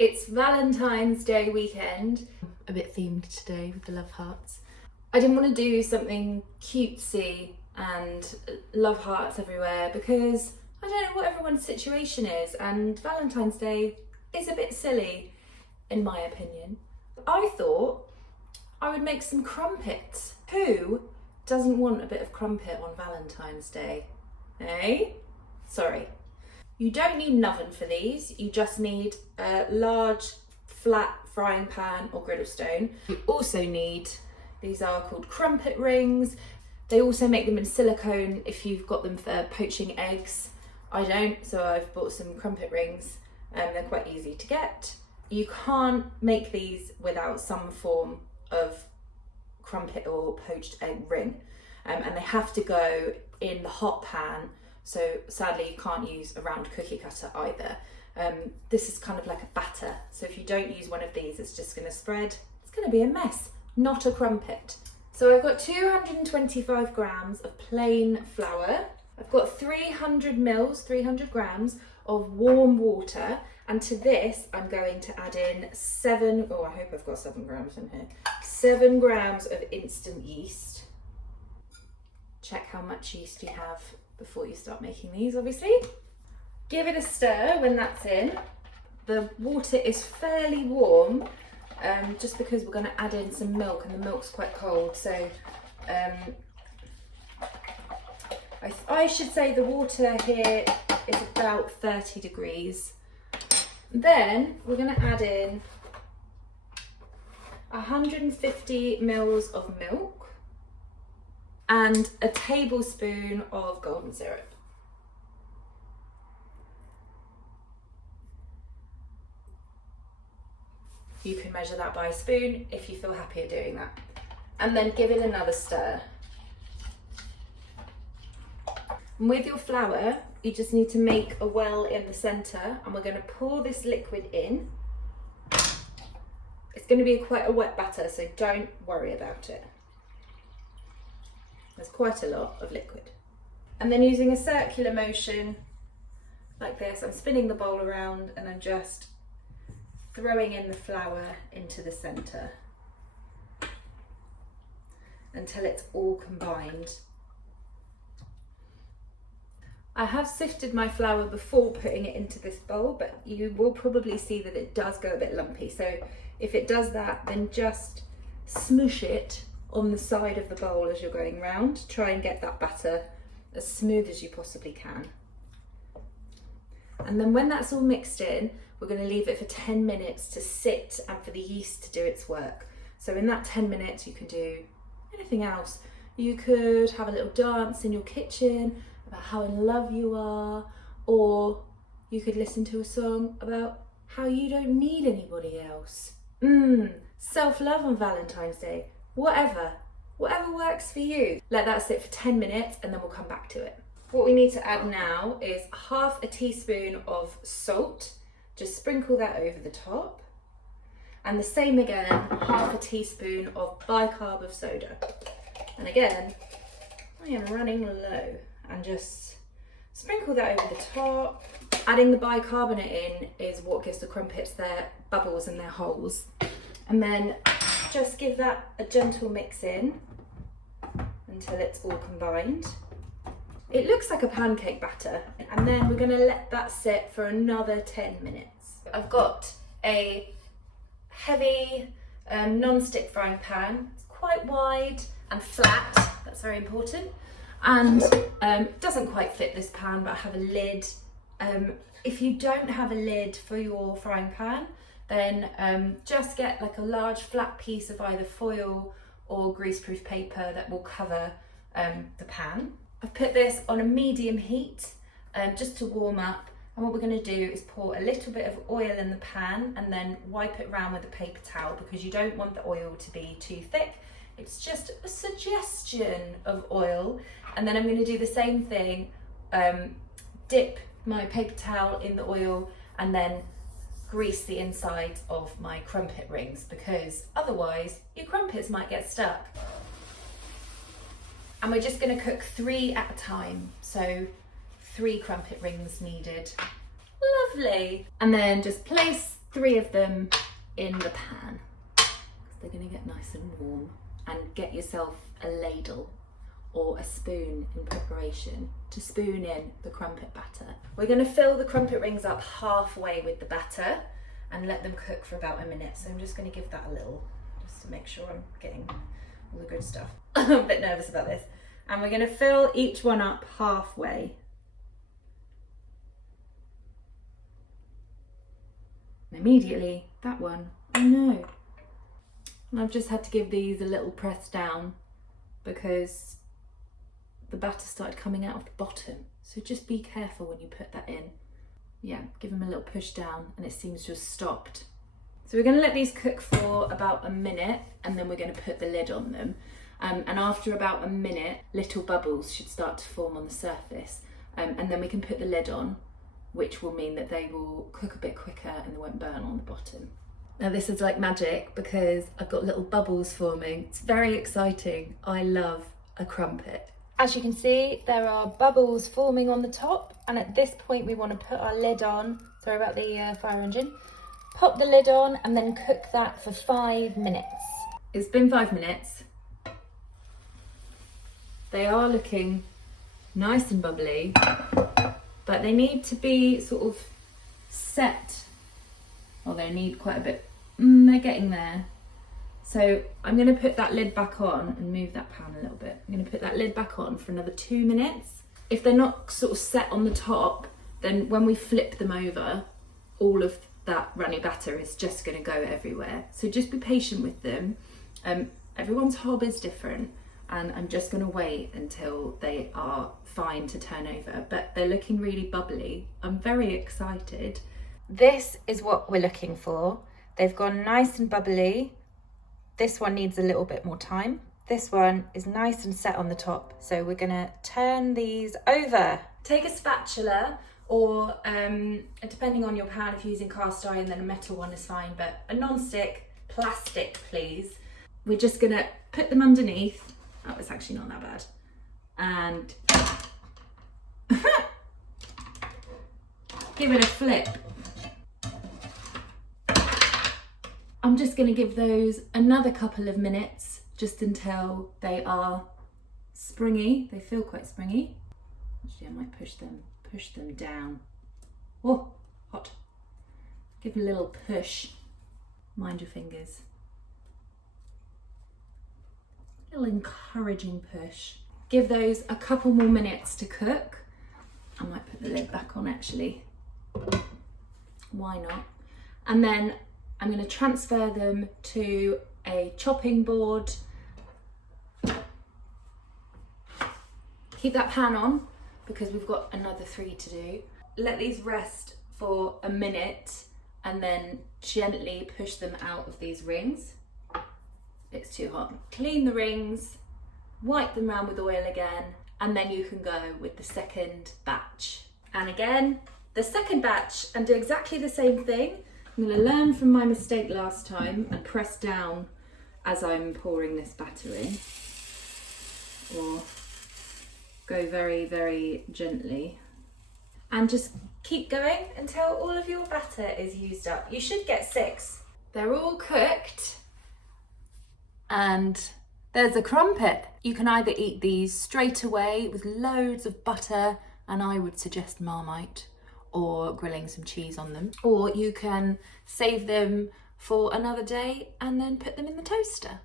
It's Valentine's Day weekend. A bit themed today with the love hearts. I didn't want to do something cutesy and love hearts everywhere because I don't know what everyone's situation is, and Valentine's Day is a bit silly in my opinion. I thought I would make some crumpets. Who doesn't want a bit of crumpet on Valentine's Day? Eh? Sorry. You don't need an oven for these, you just need a large flat frying pan or griddle stone. You also need, these are called crumpet rings. They also make them in silicone if you've got them for poaching eggs. I don't, so I've bought some crumpet rings. They're quite easy to get. You can't make these without some form of crumpet or poached egg ring. And they have to go in the hot pan. So sadly you can't use a round cookie cutter either. This is kind of like a batter. So if you don't use one of these, it's just gonna spread. It's gonna be a mess, not a crumpet. So I've got 225 grams of plain flour. I've got 300 mils, 300 grams of warm water. And to this, I'm going to add in I hope I've got 7 grams in here. 7 grams of instant yeast. Check how much yeast you have before you start making these, obviously. Give it a stir when that's in. The water is fairly warm, just because we're gonna add in some milk and the milk's quite cold. So I should say the water here is about 30 degrees. Then we're gonna add in 150 mils of milk and a tablespoon of golden syrup. You can measure that by a spoon if you feel happy at doing that. And then give it another stir. And with your flour, you just need to make a well in the center, and we're gonna pour this liquid in. It's gonna be quite a wet batter, so don't worry about it. There's quite a lot of liquid. And then using a circular motion like this, I'm spinning the bowl around and I'm just throwing in the flour into the center until it's all combined. I have sifted my flour before putting it into this bowl, but you will probably see that it does go a bit lumpy. So if it does that, then just smoosh it on the side of the bowl as you're going round. Try and get that batter as smooth as you possibly can. And then when that's all mixed in, we're going to leave it for 10 minutes to sit and for the yeast to do its work. So in that 10 minutes you can do anything else. You could have a little dance in your kitchen about how in love you are, or you could listen to a song about how you don't need anybody else. Self-love on Valentine's Day. Whatever works for you. Let that sit for 10 minutes and then we'll come back to it. What we need to add now is half a teaspoon of salt. Just sprinkle that over the top. And the same again, half a teaspoon of bicarb of soda. And again, I am running low, and just sprinkle that over the top. Adding the bicarbonate in is what gives the crumpets their bubbles and their holes. And then just give that a gentle mix in until it's all combined. It looks like a pancake batter, and then we're going to let that sit for another 10 minutes. I've got a heavy non-stick frying pan. It's quite wide and flat, that's very important, and it doesn't quite fit this pan, but I have a lid. If you don't have a lid for your frying pan, then just get like a large flat piece of either foil or greaseproof paper that will cover the pan. I've put this on a medium heat just to warm up, and what we're going to do is pour a little bit of oil in the pan and then wipe it around with a paper towel, because you don't want the oil to be too thick. It's just a suggestion of oil. And then I'm going to do the same thing, dip my paper towel in the oil and then grease the insides of my crumpet rings, because otherwise your crumpets might get stuck. And we're just going to cook 3 at a time, so 3 crumpet rings needed. Lovely. And then just place 3 of them in the pan, because they're going to get nice and warm. And get yourself a ladle or a spoon in preparation to spoon in the crumpet batter. We're going to fill the crumpet rings up halfway with the batter and let them cook for about a minute. So I'm just going to give that a little, just to make sure I'm getting all the good stuff. I'm a bit nervous about this. And we're going to fill each one up halfway. And immediately, that one, oh no. And I've just had to give these a little press down because the batter started coming out of the bottom. So just be careful when you put that in. Yeah, give them a little push down and it seems to have stopped. So we're going to let these cook for about a minute and then we're going to put the lid on them. And after about a minute, little bubbles should start to form on the surface. And then we can put the lid on, which will mean that they will cook a bit quicker and they won't burn on the bottom. Now this is like magic because I've got little bubbles forming. It's very exciting. I love a crumpet. As you can see, there are bubbles forming on the top, and at this point we want to put our lid on. Sorry about the fire engine. Pop the lid on and then cook that for 5 minutes. It's been 5 minutes. They are looking nice and bubbly, but they need to be sort of set. Well, they need quite a bit. They're getting there. So I'm going to put that lid back on and move that pan a little bit. I'm going to put that lid back on for another 2 minutes. If they're not sort of set on the top, then when we flip them over, all of that runny batter is just going to go everywhere. So just be patient with them. Everyone's hob is different, and I'm just going to wait until they are fine to turn over. But they're looking really bubbly. I'm very excited. This is what we're looking for. They've gone nice and bubbly. This one needs a little bit more time. This one is nice and set on the top. So we're gonna turn these over. Take a spatula or depending on your pan, if you're using cast iron, then a metal one is fine, but a non-stick plastic, please. We're just gonna put them underneath. Oh, it's actually not that bad. And give it a flip. I'm just going to give those another couple of minutes just until they are springy. They feel quite springy. Actually, I might push them down. Oh, hot. Give a little push. Mind your fingers. A little encouraging push. Give those a couple more minutes to cook. I might put the lid back on actually. Why not? And then I'm going to transfer them to a chopping board. Keep that pan on because we've got another 3 to do. Let these rest for a minute and then gently push them out of these rings. It's too hot. Clean the rings, wipe them around with oil again, and then you can go with the second batch. And again, the second batch, and do exactly the same thing. I'm going to learn from my mistake last time and press down as I'm pouring this batter in, or go very, very gently, and just keep going until all of your batter is used up. You should get 6. They're all cooked, and there's a crumpet. You can either eat these straight away with loads of butter, and I would suggest Marmite, or grilling some cheese on them, or you can save them for another day and then put them in the toaster.